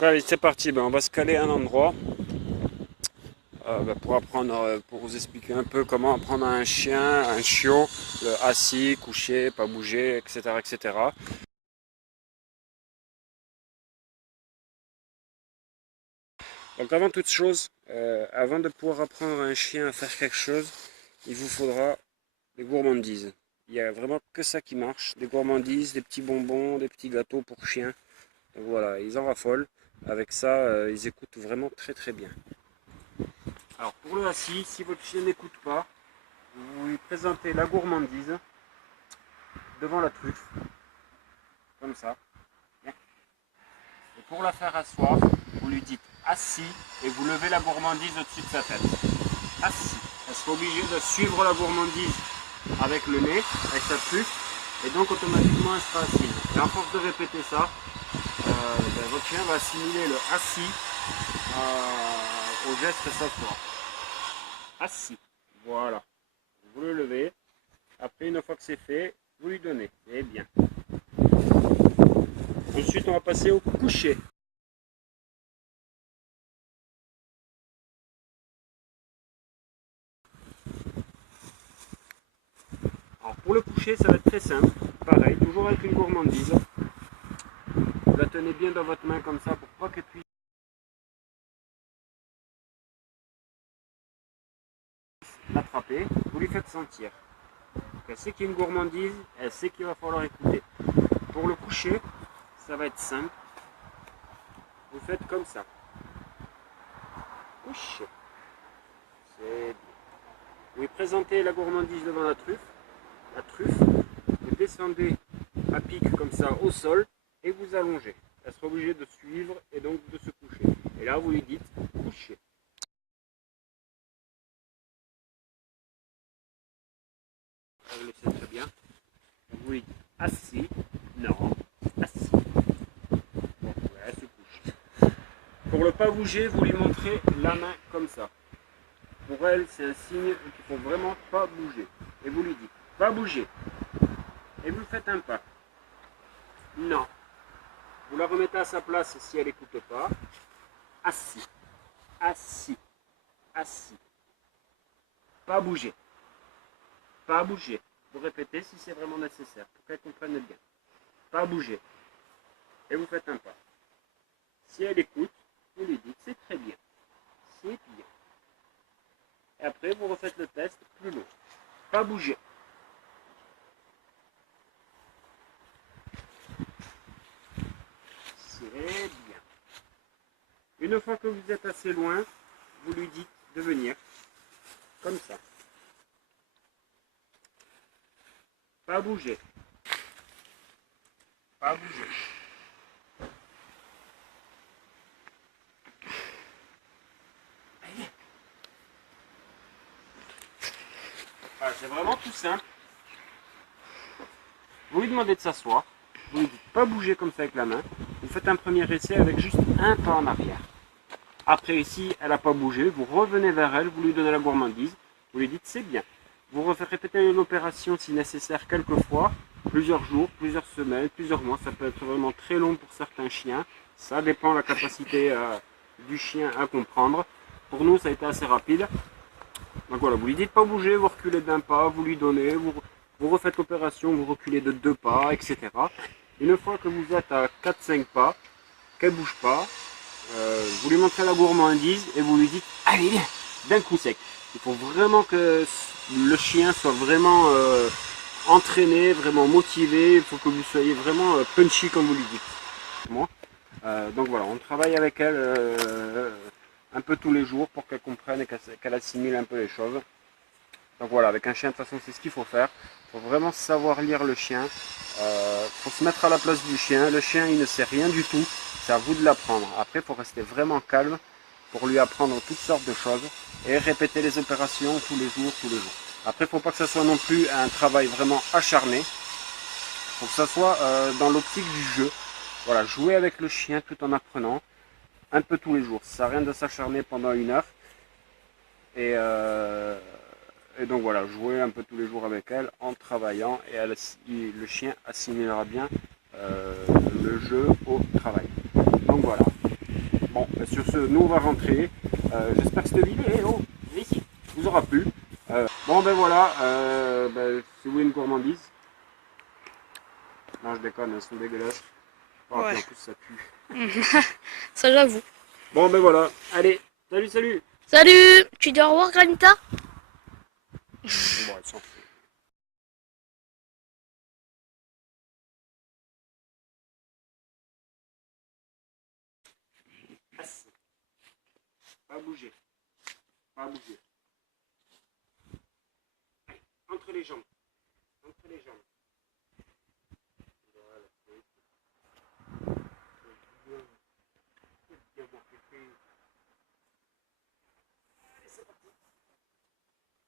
Donc allez, c'est parti, on va se caler à un endroit pour apprendre, pour vous expliquer un peu comment apprendre à un chien, un chiot, le assis, couché, pas bouger, etc. etc. Donc avant toute chose, avant de pouvoir apprendre à un chien à faire quelque chose, il vous faudra des gourmandises. Il n'y a vraiment que ça qui marche, des gourmandises, des petits bonbons, des petits gâteaux pour chiens. Donc voilà, ils en raffolent. Avec ça, ils écoutent vraiment très très bien. Alors pour le assis, si votre chien n'écoute pas, vous lui présentez la gourmandise devant la truffe, comme ça. Et pour la faire asseoir, vous lui dites assis et vous levez la gourmandise au-dessus de sa tête. Assis. Elle sera obligée de suivre la gourmandise avec le nez, avec sa truffe, et donc automatiquement elle sera assise. Et à force de répéter ça, votre chien va assimiler le assis au geste s'asseoir. Assis. Voilà. Vous le levez. Après, une fois que c'est fait, vous lui donnez. Et bien. Ensuite, on va passer au coucher. Alors, pour le coucher, ça va être très simple. Pareil, toujours avec une gourmandise. Vous la tenez bien dans votre main comme ça pour pas qu'elle puisse l'attraper. Vous lui faites sentir. Elle sait qu'il y a une gourmandise, elle sait qu'il va falloir écouter. Pour le coucher, ça va être simple. Vous faites comme ça. Coucher. C'est bien. Vous lui présentez la gourmandise devant la truffe. Vous descendez à pic comme ça au sol et vous allongez. Elle sera obligée de suivre et donc de se coucher. Et là, vous lui dites coucher. Elle le sait très bien. Vous lui dites assis. Non, assis. Bon, elle se couche. Pour ne pas bouger, vous lui montrez la main comme ça. Pour elle, c'est un signe qu'il ne faut vraiment pas bouger. Et vous lui dites pas bouger. Et vous faites un pas. Non. Vous la remettez à sa place si elle n'écoute pas. Assis. Assis. Assis. Pas bouger. Pas bouger. Vous répétez si c'est vraiment nécessaire pour qu'elle comprenne bien. Pas bouger. Et vous faites un pas. Si elle écoute, vous lui dites c'est très bien. C'est bien. Et après, vous refaites le test plus long. Pas bouger. C'est bien. Une fois que vous êtes assez loin, vous lui dites de venir. Comme ça. Pas bouger. Pas bouger. Voilà, c'est vraiment tout simple. Vous lui demandez de s'asseoir. Vous lui dites pas bouger comme ça avec la main. Vous faites un premier essai avec juste un pas en arrière. Après ici, elle n'a pas bougé. Vous revenez vers elle, vous lui donnez la gourmandise. Vous lui dites c'est bien. Vous refaites répéter l'opération si nécessaire quelques fois, plusieurs jours, plusieurs semaines, plusieurs mois. Ça peut être vraiment très long pour certains chiens. Ça dépend de la capacité du chien à comprendre. Pour nous, ça a été assez rapide. Donc voilà, vous lui dites pas bouger, vous reculez d'un pas, vous lui donnez, vous refaites l'opération, vous reculez de 2 pas, etc. Une fois que vous êtes à 4-5 pas, qu'elle ne bouge pas, vous lui montrez la gourmandise et vous lui dites allez, d'un coup sec. Il faut vraiment que le chien soit vraiment entraîné, vraiment motivé. Il faut que vous soyez vraiment punchy comme vous lui dites. Moi. Donc voilà, on travaille avec elle un peu tous les jours pour qu'elle comprenne et qu'elle assimile un peu les choses. Donc voilà, avec un chien de toute façon c'est ce qu'il faut faire. Il faut vraiment savoir lire le chien. Il faut se mettre à la place du chien. Le chien il ne sait rien du tout. C'est à vous de l'apprendre. Après il faut rester vraiment calme pour lui apprendre toutes sortes de choses et répéter les opérations tous les jours, tous les jours. Après il ne faut pas que ça soit non plus un travail vraiment acharné. Il faut que ça soit dans l'optique du jeu. Voilà, jouer avec le chien tout en apprenant un peu tous les jours. Ça sert à rien de s'acharner pendant 1 heure. Et donc voilà, jouer un peu tous les jours avec elle en travaillant et le chien assimilera bien le jeu au travail. Donc voilà. sur ce, nous on va rentrer. J'espère que cette vidéo ici vous aura plu. Bon ben voilà, c'est où une gourmandise? Non je déconne, elles sont dégueulasses. Oh, Ouais. en plus ça pue. Ça j'avoue. Bon ben voilà, allez, salut. Salut. Tu dis au revoir, Granita? Bon, elles s'en foutent. Assis. Pas bouger. Pas bouger. Allez, entre les jambes. Entre les jambes.